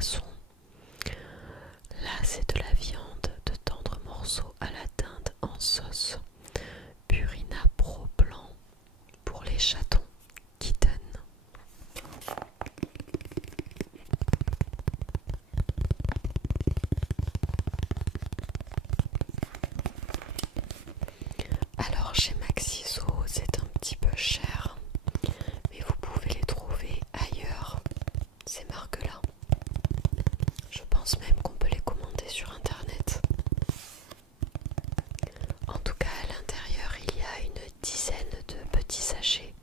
poisson. Là, c'est de la viande de tendres morceaux à la dinde en sauce. Purina Pro Blanc pour les chatons kitten. Alors chez Maxiso, c'est un petit peu cher, mais vous pouvez les trouver ailleurs, ces marques-là. Je pense même qu'on peut les commander sur internet. En tout cas, à l'intérieur, il y a une dizaine de petits sachets.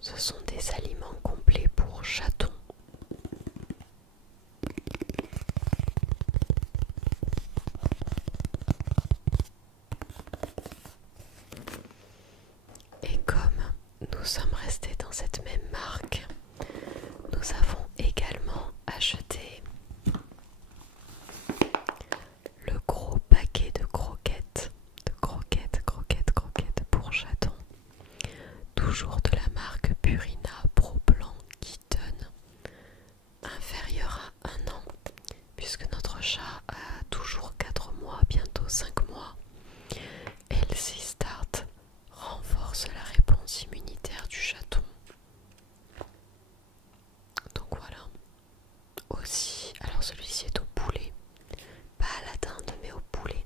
Ce sont des aliments complets pour chatons. Et comme nous sommes restés dans cette même marque, nous avons également acheté le gros paquet de croquettes, croquettes pour chatons. Toujours de la marque Purina Pro Blanc Kitten, inférieur à 1 an, puisque notre chat a toujours 4 mois, bientôt 5 mois. Healthy Start renforce la réponse immunitaire du chaton. Donc voilà. Aussi, alors celui-ci est au poulet, pas à la dinde mais au poulet.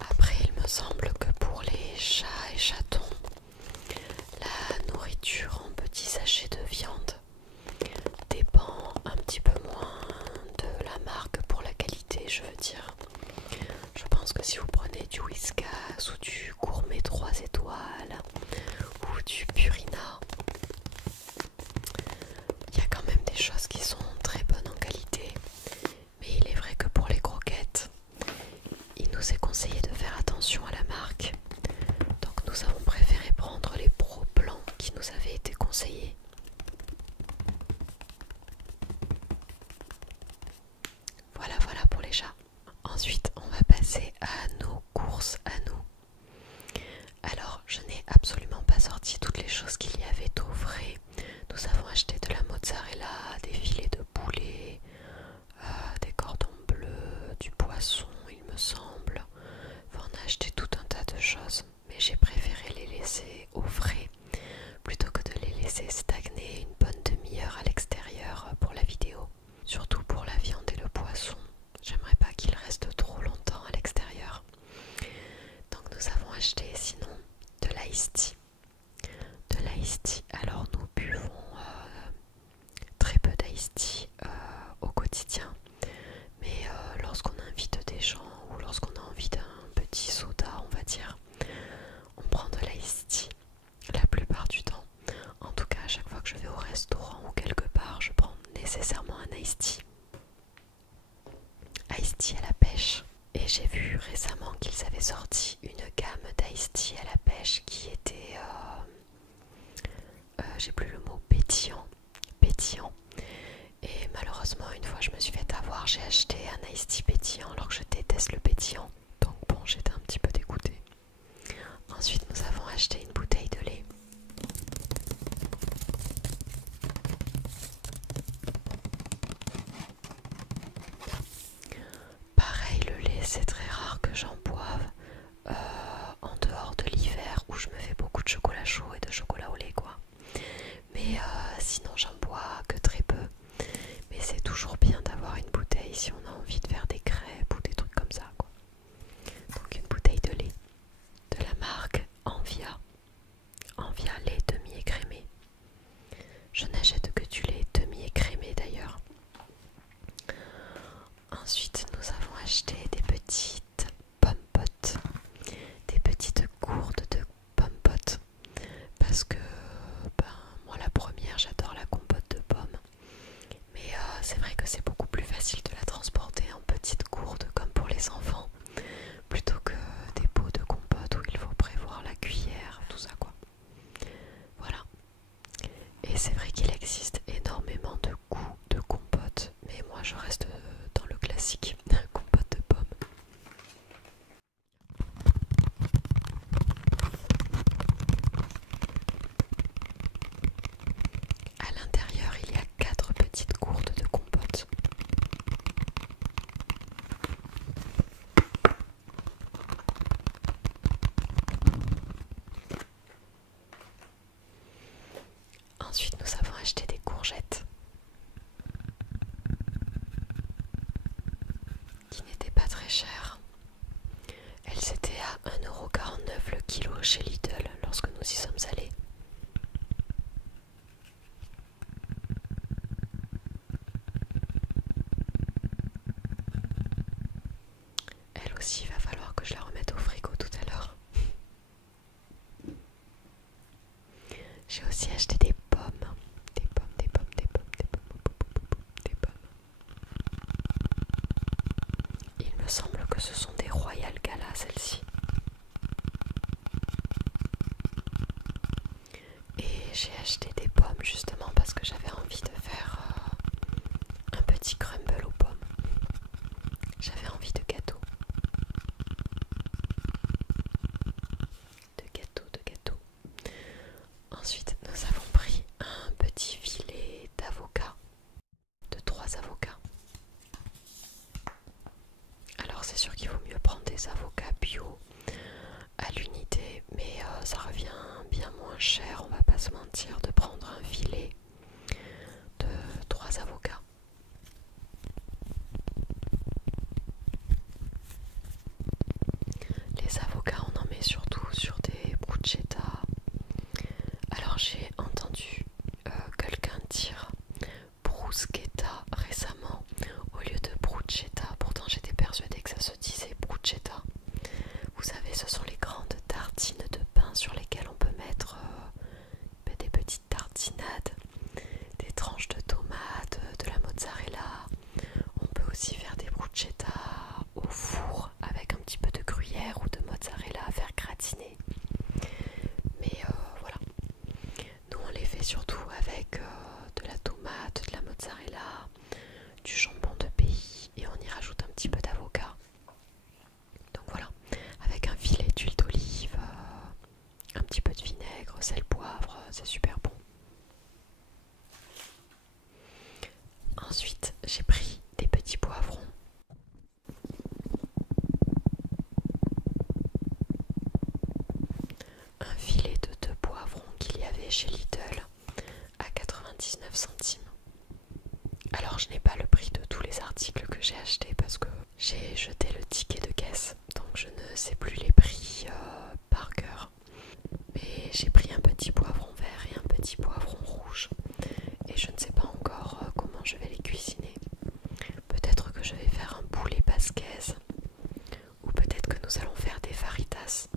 Après, il me semble que pour les chats et chatons, la nourriture en petits sachets de viande dépend un petit peu moins de la marque pour la qualité, je veux dire. Je pense que si vous prenez du Whiskas ou du Gourmet 3 étoiles ou du Purina, il y a quand même des choses qui sont très bonnes en qualité. Mais il est vrai que pour les croquettes, il nous est conseillé de faire attention à la marque. Donc nous avons préféré prendre les Pro Blancs qui nous avaient été conseillés. Voilà pour les chats. Ensuite, on va passer à nos courses à nous. Alors, je n'ai absolument pas sorti toutes les choses qu'il y avait au frais. Nous avons acheté de la mozzarella, des filets de poulet, des cordons bleus, du poisson, il me semble. Enfin, on a acheté tout un tas de choses, mais j'ai préféré les laisser au frais plutôt que de les laisser stagner une bonne demi-heure à l'extérieur pour la vidéo. Surtout pour la viande et le poisson. J'aimerais pas qu'ils restent trop longtemps à l'extérieur. Donc nous avons acheté sinon de l'ice tea. De l'ice tea. Alors nous buvons très peu d'ice tea au quotidien. Mais lorsqu'on invite des gens ou lorsqu'on a envie d'un petit soda, on va dire, on prend de l'ice tea la plupart du temps. En tout cas, à chaque fois que je vais au restaurant ou quelque part, je prends nécessairement un ice tea. Ice tea à la pêche. Et j'ai vu récemment qu'ils avaient sorti une gamme d'ice tea à la pêche qui était, j'ai plus le mot, pétillant. Et malheureusement, une fois je me suis fait avoir, j'ai acheté un ice tea pétillant alors que je déteste le pétillant. Donc bon, j'étais un petit peu dégoûtée. Ensuite, nous avons acheté une bouteille de lait. Pareil, le lait, c'est très rare que j'en boive en dehors de l'hiver où je me fais beaucoup de chocolat chaud et de chocolat au lait, quoi. Mais sinon, j'en bois que très peu. Mais c'est toujours bien d'avoir une bouteille si on a envie de faire des crêpes ou des trucs comme ça, quoi. Donc une bouteille de lait de la marque Envia. c'est vrai qu'il existe énormément de goûts de compote, mais moi je reste dans le classique, compote de pommes. À l'intérieur, il y a 4 petites gourdes de compote. Ensuite, nous avons acheté des courgettes qui n'étaient pas très chères. Elles étaient à 1,49 € le kilo chez Lidl lorsque nous y sommes allés. Elle aussi, il va falloir que je la remette au frigo tout à l'heure. J'ai aussi acheté des pommes. Des pommes, des pommes, des pommes, des pommes, des pommes. Il me semble que ce sont des Royal Gala, celles-ci. Et j'ai acheté des pommes justement parce que j'avais envie de faire un petit crumble aux pommes. J'avais envie de gâteau. De gâteau, de gâteau. Ensuite, nous avons pris un petit filet d'avocats, de 3 avocats. Alors c'est sûr qu'il vaut mieux prendre des avocats bio à l'unité, mais ça revient bien moins cher, on va pas se mentir, de prendre un filet de 3 avocats. Les avocats, on en met surtout sur des bruschetta. Alors j'ai entendu quelqu'un dire bruschetta récemment au lieu de bruschetta. Pourtant j'étais persuadée que ça se disait bruschetta. Vous savez, ce sont les grandes tartines de pain sur lesquelles on peut mettre des petites tartinades, des tranches de tomates, de la mozzarella. On peut aussi faire des bruschetta au four avec un petit peu de gruyère ou de mozzarella à faire gratiner. Mais voilà, nous on les fait surtout avec de la tomate, de la mozzarella, du jambon de pays et on y rajoute un petit peu d'avocat. Donc voilà, avec un filet d'huile d'olive, un petit peu de vinaigre, sel, poivre, c'est super bon. Ensuite, j'ai pris des petits poivrons. Un filet de 2 poivrons qu'il y avait chez Lidl à 99 centimes. Alors je n'ai pas le prix de tous les articles que j'ai achetés parce que j'ai jeté le ticket de caisse, donc je ne sais plus les prix par cœur. Mais j'ai pris un petit poivron vert et un petit poivron rouge et je ne sais pas encore comment je vais les cuisiner. Peut-être que je vais faire un poulet basquaise ou peut-être que nous allons faire des faritas.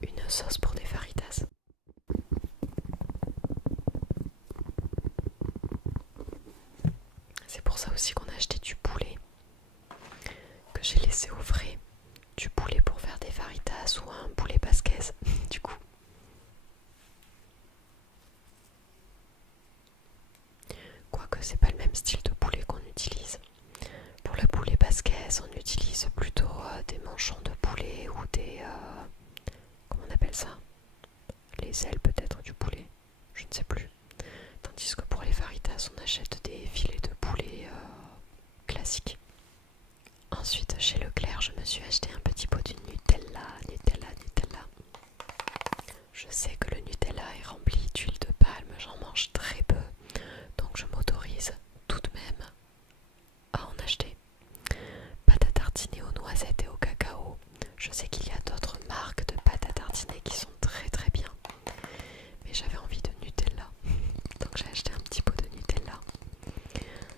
Une sauce pour des faritas. C'est pour ça aussi qu'on a acheté du poulet que j'ai laissé au frais. Du poulet pour faire des faritas ou un poulet basquaise du coup. Quoique c'est pas le même style de poulet qu'on utilise. Pour le poulet basquaise, on utilise plutôt des manchons de poulet ou des... comment on appelle ça? Les ailes peut-être du poulet, je ne sais plus. Tandis que pour les faritas, on achète des filets de poulet classiques. Ensuite, chez Leclerc, je me suis acheté un petit pot de Nutella. Je sais que le Nutella est rempli d'huile de palme, j'en mange très peu, donc je m'autorise tout de même à en acheter. Pâte à tartiner aux noisettes et au cacao. Je sais qu'il y a d'autres marques de pâte à tartiner qui sont très très bien, mais j'avais envie de Nutella, donc j'ai acheté un petit pot de Nutella.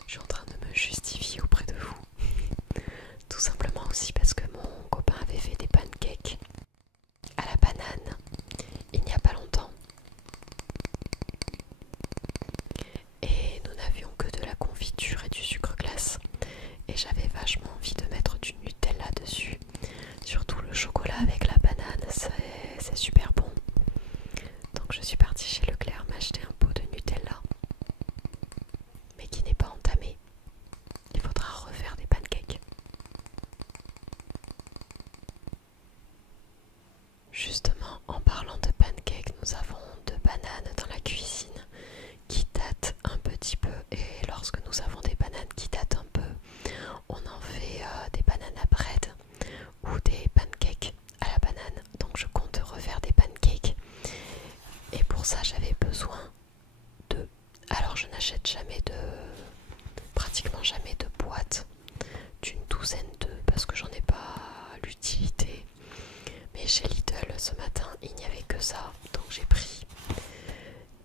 Je suis en train de me justifier auprès de vous. Tout simplement aussi parce que mon copain avait fait des pancakes à la banane il n'y a pas longtemps. Et nous n'avions que de la confiture et du sucre glace. Et j'avais vachement envie de mettre du Nutella dessus. Surtout le chocolat avec la banane, c'est super bon. Donc Donc je suis partie chez Leclerc m'acheter un pot de Nutella, mais qui n'est pas entamé. Il faudra refaire des pancakes. Justement, en parlant de pancakes, nous avons 2 bananes dans la cuisine qui datent un petit peu. Et lorsque nous avons des bananes qui datent un peu, on en fait des bananes à bread ou des pancakes à la banane. Donc je compte refaire des pancakes. Et pour ça, j'avais besoin d'œufs. Alors je n'achète pratiquement jamais de boîte d'une douzaine d'œufs parce que j'en ai pas l'utilité. Mais chez Lidl ce matin il n'y avait que ça, donc j'ai pris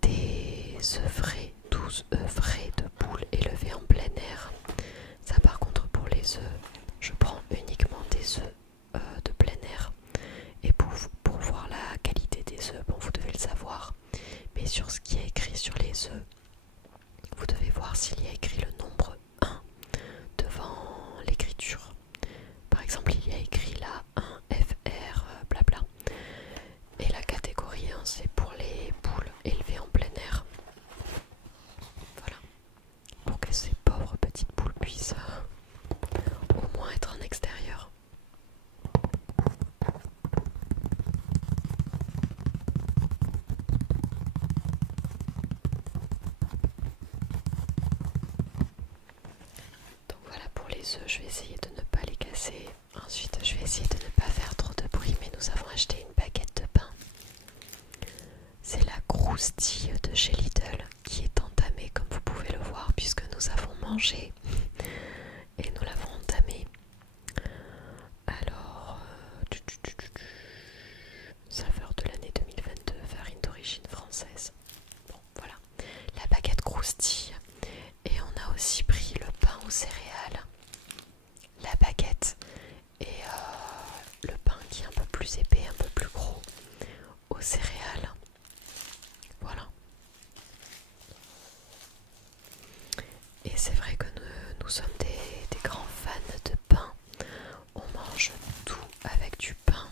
des œufs frais, 12 œufs frais de poule élevés en plein air. Ça par contre pour les œufs, je prends uniquement des œufs de plein air. Et pour voir la qualité des œufs, bon vous devez le savoir, mais sur ce qui est écrit sur les œufs, vous devez voir s'il y a écrit le nombre 1 devant l'écriture. Par exemple, il y a écrit là 1 FR blabla. Et la catégorie 1 c'est pour les poules élevées en plein air. Voilà. Pour que ces pauvres petites poules puissent au moins être en extérieur. Donc voilà pour les œufs, je vais essayer de ne pas les casser. Ensuite, je vais essayer de ne pas faire trop de bruit, mais nous avons acheté une baguette de pain. C'est la croustille de chez Lidl qui est entamée, comme vous pouvez le voir, puisque nous avons mangé et nous l'avons entamée. Alors, saveur de l'année 2022, farine d'origine française. Bon, voilà, la baguette croustille. Et on a aussi pris le pain aux céréales, la baguette et le pain qui est un peu plus épais, un peu plus gros, aux céréales. Voilà. Et c'est vrai que nous sommes des grands fans de pain. On mange tout avec du pain.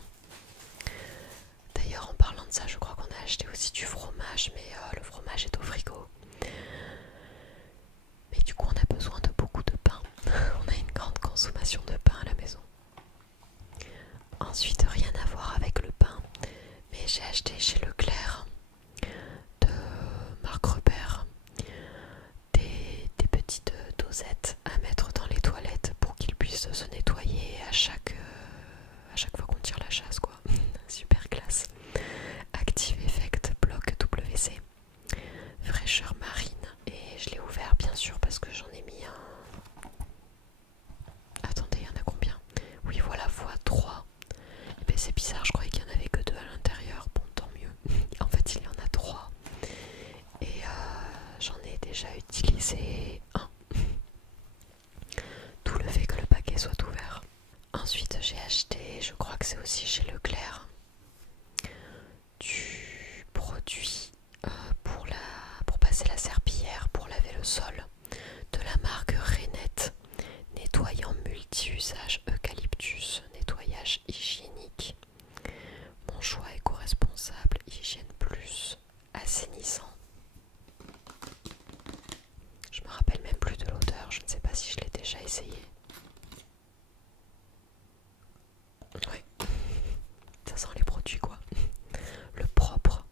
D'ailleurs, en parlant de ça, je crois qu'on a acheté aussi du fromage, mais le fromage est au frigo. Mais du coup, on a besoin de beaucoup de pain. On a une grande consommation de pain à la maison. Ensuite, rien à voir avec le pain, mais j'ai acheté chez Leclerc de Marc Repère des petites dosettes à mettre dans les toilettes pour qu'ils puissent se nettoyer à chaque fois qu'on tire la chasse, quoi. Super classe. Active Effect Bloc WC, fraîcheur marine. Et je l'ai ouvert bien sûr parce que j'en ai mis un. Attendez, il y en a combien? Oui, voilà, fois 3. Et ben c'est bizarre, je croyais qu'il n'y en avait que 2 à l'intérieur. Bon, tant mieux. En fait, il y en a 3. Et j'en ai déjà utilisé un. D'où le fait que le paquet soit ouvert. Ensuite, j'ai acheté, je crois que c'est aussi chez Leclerc, du produit pour passer la serpillière, pour laver le sol, de la marque Renette, nettoyant multi-usage eucalyptus, nettoyage hygiénique. Mon choix éco-responsable, hygiène plus, assainissant. Je me rappelle même plus de l'odeur, je ne sais pas si je l'ai déjà essayé. Ouais, ça sent les produits quoi. Le propre.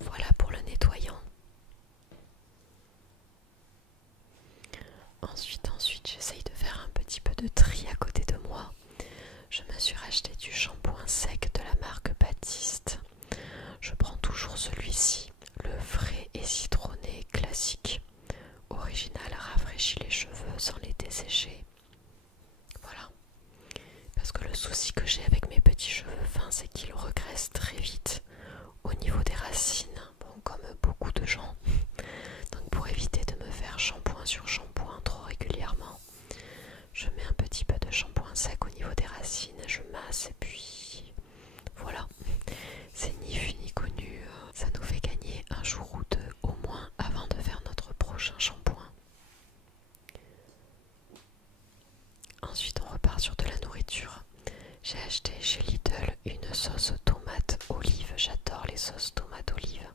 Voilà pour le nettoyant. Ensuite, j'essaye de faire un petit peu de tri à côté de moi. Je me suis racheté du shampoing sec de la marque Baptiste. Je prends toujours celui-ci, le frais et citronné classique. Original, rafraîchit les cheveux sans les dessécher. Voilà. Parce que le souci que j'ai avec mes petits cheveux fins, c'est qu'ils regressent très vite au niveau des racines. Bon, comme beaucoup de gens. Donc pour éviter de me faire shampoing sur shampoing trop régulièrement, je mets un petit peu de shampoing sec au niveau des racines, je masse et puis Lidl une sauce tomate olive. J'adore les sauces tomate olive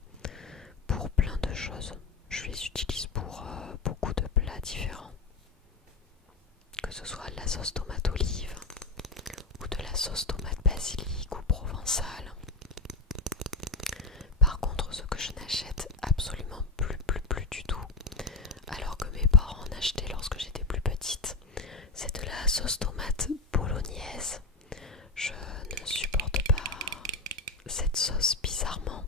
pour plein de choses. Je les utilise pour beaucoup de plats différents. Que ce soit de la sauce tomate olive ou de la sauce tomate basilic ou provençale. Par contre, ce que je n'achète absolument plus du tout, alors que mes parents en achetaient lorsque j'étais plus petite, c'est de la sauce tomate bolognaise. Je ne supporte pas cette sauce bizarrement.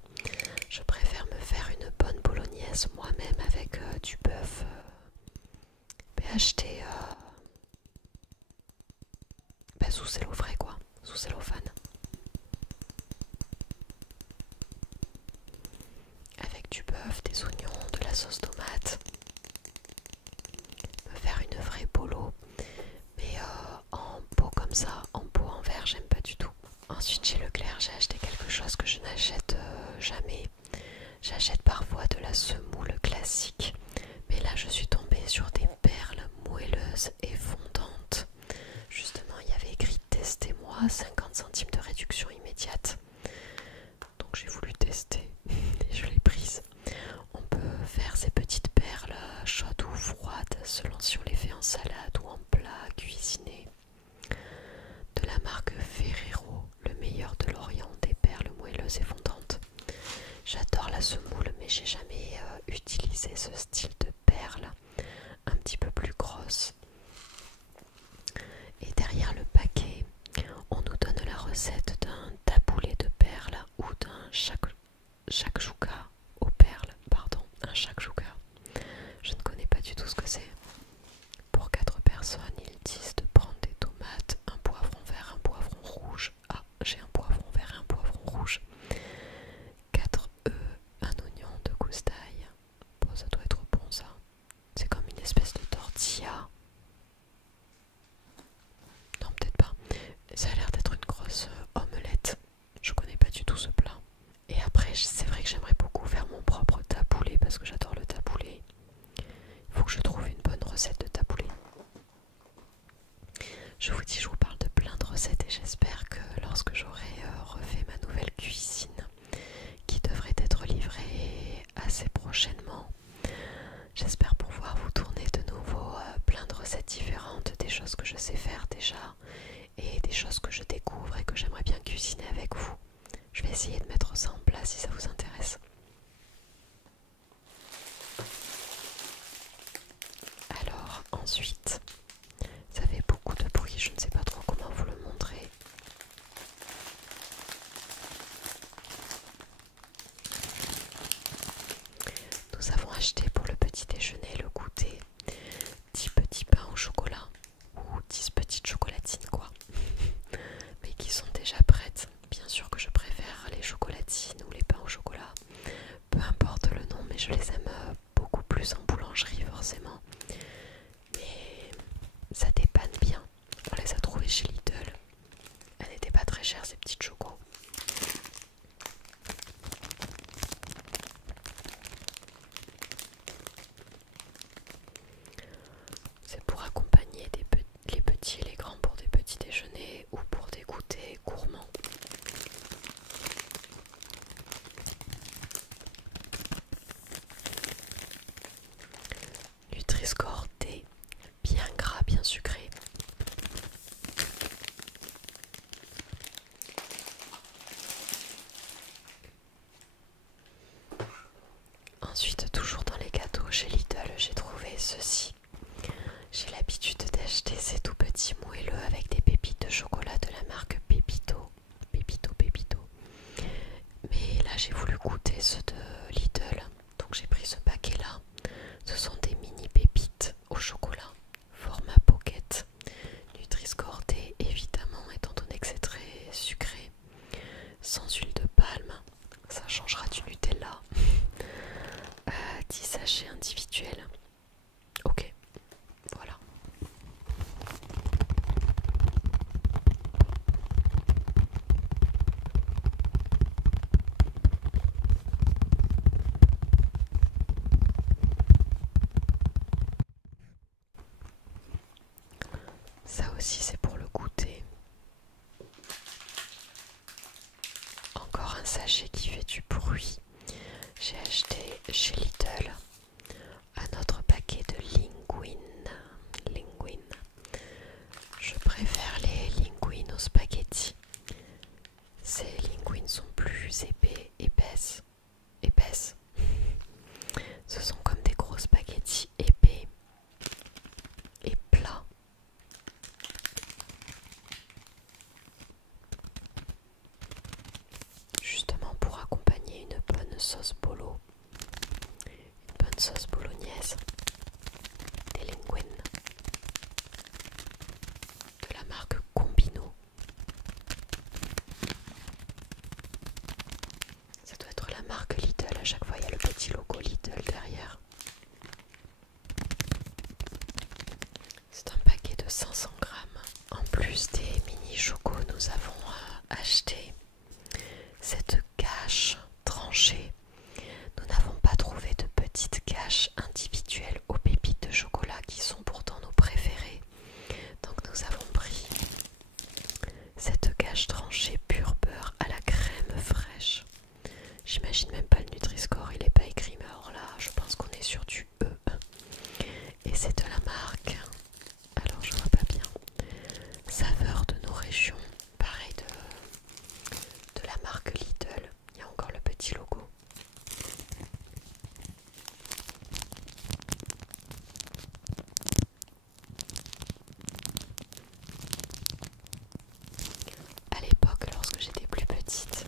Je préfère me faire une bonne bolognaise moi-même avec du bœuf acheté sous cello frais quoi, sous cellophane. Avec du bœuf, des oignons, de la sauce tomate. Me faire une vraie bolo, mais en pot comme ça, en pot en verre, j'aime pas du tout. Ensuite chez Leclerc, j'ai acheté quelque chose que je n'achète jamais. J'achète parfois de la semoule classique, mais là je suis tombée sur des perles moelleuses et fondantes. Justement, il y avait écrit testez-moi, 50 centimes de réduction immédiate. Donc j'ai voulu tester et je l'ai prise. On peut faire ces petites perles chaudes ou froides selon si on les fait en salade ou en plat cuisiné. De la marque Ferrero, le meilleur de l'Orient, des perles moelleuses et fondantes. J'adore la semoule, mais j'ai jamais utilisé ce style de perles un petit peu plus grosses. Et derrière le paquet, on nous donne la recette d'un taboulé de perles ou d'un shakshuka aux perles, pardon, un shakshuka. Je ne connais pas du tout ce que c'est. Pour 4 personnes, ils disent de prendre des tomates, un poivron vert, un poivron rouge. Ah, j'ai un poivron vert et un poivron rouge. 4 œufs, un oignon, 2 gousses d'ail. Bon, ça doit être bon ça. C'est comme une espèce de tortilla. Non, peut-être pas. Ça a l'air d'être une grosse omelette. Je connais pas du tout ce plat. Et après, c'est vrai que j'aimerais beaucoup faire mon propre taboulé parce que j'adore le taboulé. Il faut que je trouve une bonne recette de taboulé. Je vous dis, je vous parle de plein de recettes et j'espère que lorsque j'aurai refait ma nouvelle cuisine, qui devrait être livrée assez prochainement, j'espère pouvoir vous tourner de nouveau plein de recettes différentes, des choses que je sais faire déjà et des choses que je découvre et que j'aimerais bien cuisiner avec vous. Je vais essayer de mettre ça en place si ça vous intéresse. Alors ensuite, ça fait beaucoup de bruit, je ne sais pas trop comment vous le montrer. Nous avons acheté pour le petit déjeuner, le goûter, 10 petits pains au chocolat, ou 10 petites chocolatines quoi, mais qui sont déjà prêtes. Bien sûr que je préfère les chocolatines ou les pains au chocolat, peu importe le nom, mais je les aime beaucoup plus en boulangerie forcément. Mais ça dépanne bien, on les a trouvés chez Lidl. Elles n'étaient pas très chères ces petites chocos. C'est pour accompagner les petits et les grands pour des petits déjeuners ou pour des goûters gourmands. Nutri-Score D, bien gras, bien sucré. un sachet qui fait du bruit. J'ai acheté chez Lidl un autre paquet de linguine. Je préfère les linguines aux spaghettis. Ces linguines sont plus épaisses. Ce sont comme des gros spaghettis épais et plats. Justement pour accompagner une bonne sauce bolo, une bonne sauce bolognaise, des linguines de la marque Combino. Ça doit être la marque Lidl, à chaque fois il y a le petit logo Lidl derrière. C'est un paquet de 500 grammes. En plus des mini chocos, nous avons acheté cette gâche tranchée. Nous n'avons pas trouvé de petites gâches individuelles aux pépites de chocolat qui sont pourtant nos préférées. Donc nous avons pris cette gâche tranchée pur beurre à la crème fraîche. J'imagine même pas le Nutri-Score, il n'est pas écrit, mais alors là, je pense qu'on est sur du E. Et c'est de la marque, alors je vois pas bien, Saveur de nos régions, pareil de la marque Lidl. Il y a encore le petit logo. À l'époque, lorsque j'étais plus petite,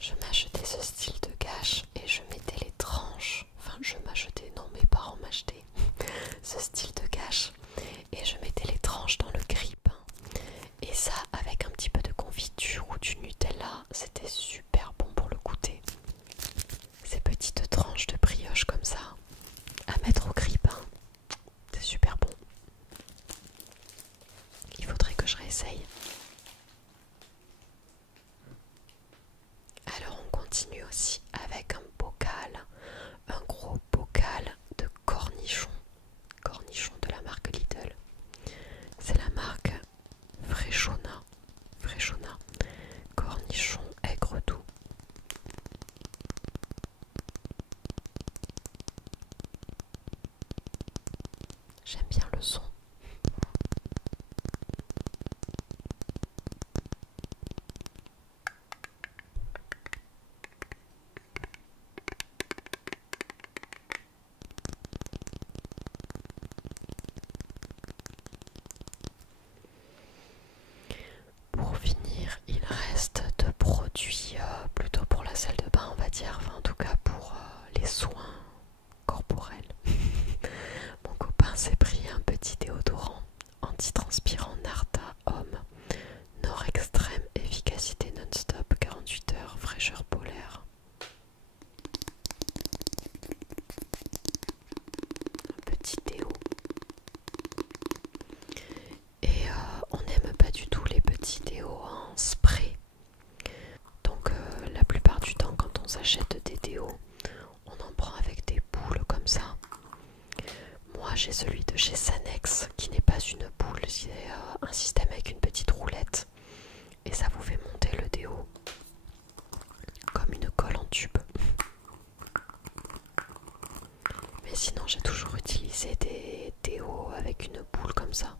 je m'achetais ce style de gâche et je mettais les tranches. Enfin, je m'achetais, non, mes parents m'achetaient ce style de gâche et je mettais les tranches dans le grille-pain. Et ça, avec un petit peu de confiture ou du Nutella, c'était super bon pour le goûter. Ces petites tranches de brioche comme ça, à mettre au grille-pain, c'est super bon. Il faudrait que je réessaye. Alors on continue aussi avec un gros bocal de cornichons de la marque Lidl. C'est la marque Freshona, cornichon aigre doux. J'aime bien le son. Pour finir, il reste deux produits plutôt pour la salle de bain, on va dire, enfin en tout cas pour les soins corporels. Mon copain s'est pris un petit déodorant antitranspirant Narta Homme, Nord extrême, efficacité non-stop, 48 heures, fraîcheur polaire. Un petit déo. Et on n'aime pas du tout les petits déos en spray. Donc la plupart du temps quand on s'achète des déos, on en prend avec des boules comme ça. Moi j'ai celui de chez Sanex qui n'est pas une boule, c'est un système avec une petite roulette. Et ça vous fait monter le déo comme une colle en tube. Mais sinon j'ai toujours utilisé des déos avec une boule comme ça.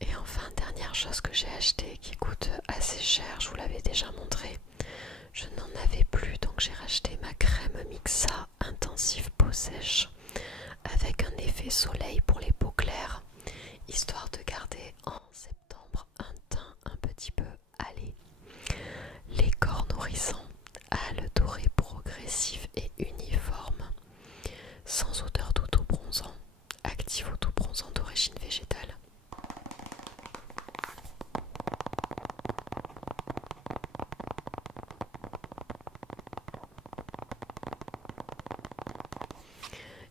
Et enfin, dernière chose que j'ai acheté qui coûte assez cher, je vous l'avais déjà montré. Je n'en avais plus, donc j'ai racheté ma crème Mixa Intensive Peau Sèche avec un effet soleil pour les peaux claires, histoire de garder en septembre un teint un petit peu hâlé. Les corps nourrissants, hâle doré progressif et uniforme, sans odeur d'autobronzant, actif autobronzant d'origine végétale.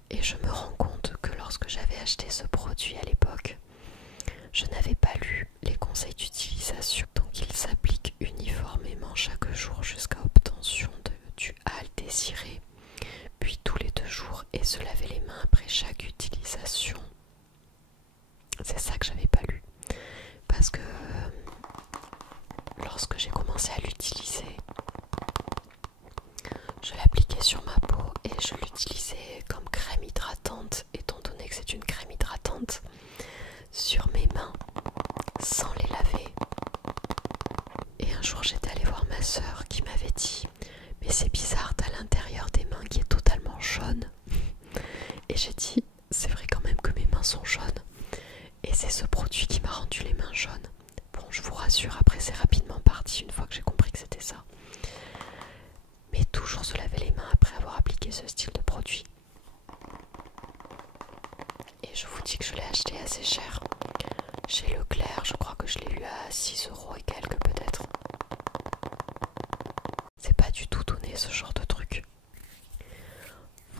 Et je me rends compte que lorsque j'avais acheté ce produit à l'époque, je n'avais pas lu les conseils d'utilisation. Donc il s'applique uniformément chaque jour jusqu'à obtention du hâle désiré, puis tous les 2 jours et se laver les mains après chaque utilisation. C'est ça que j'avais pas lu. Parce que lorsque j'ai commencé à l'utiliser, je l'appliquais sur ma peau et je l'utilisais comme crème hydratante, étant donné que c'est une crème hydratante, sur mes mains, sans les laver. Et un jour j'étais allée voir ma soeur qui m'avait dit « Mais c'est bizarre, t'as l'intérieur des mains qui est totalement jaune. » Et j'ai dit « C'est vrai quand même que mes mains sont jaunes. » Et c'est ce produit qui m'a rendu les mains jaunes. Bon, je vous rassure, après c'est rapidement parti une fois que j'ai compris que c'était ça. Mais toujours se laver les mains après avoir appliqué ce style de produit. Et je vous dis que je l'ai acheté assez cher. Chez Leclerc, je crois que je l'ai eu à 6 € et quelques peut-être. C'est pas du tout donné ce genre de truc.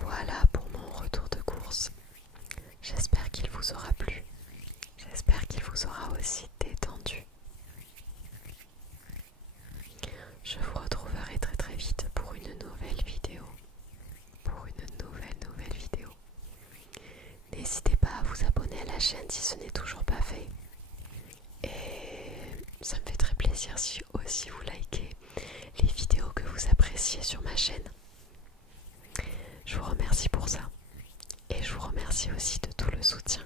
Voilà pour mon retour de course. J'espère qu'il vous aura plu. J'espère qu'il vous aura aussi détendu. Je vous retrouverai très très vite pour une nouvelle vidéo. N'hésitez pas à vous abonner à la chaîne si ce n'est toujours pas fait. Et ça me fait très plaisir si aussi vous likez les vidéos que vous appréciez sur ma chaîne. Je vous remercie pour ça. Et je vous remercie aussi de tout le soutien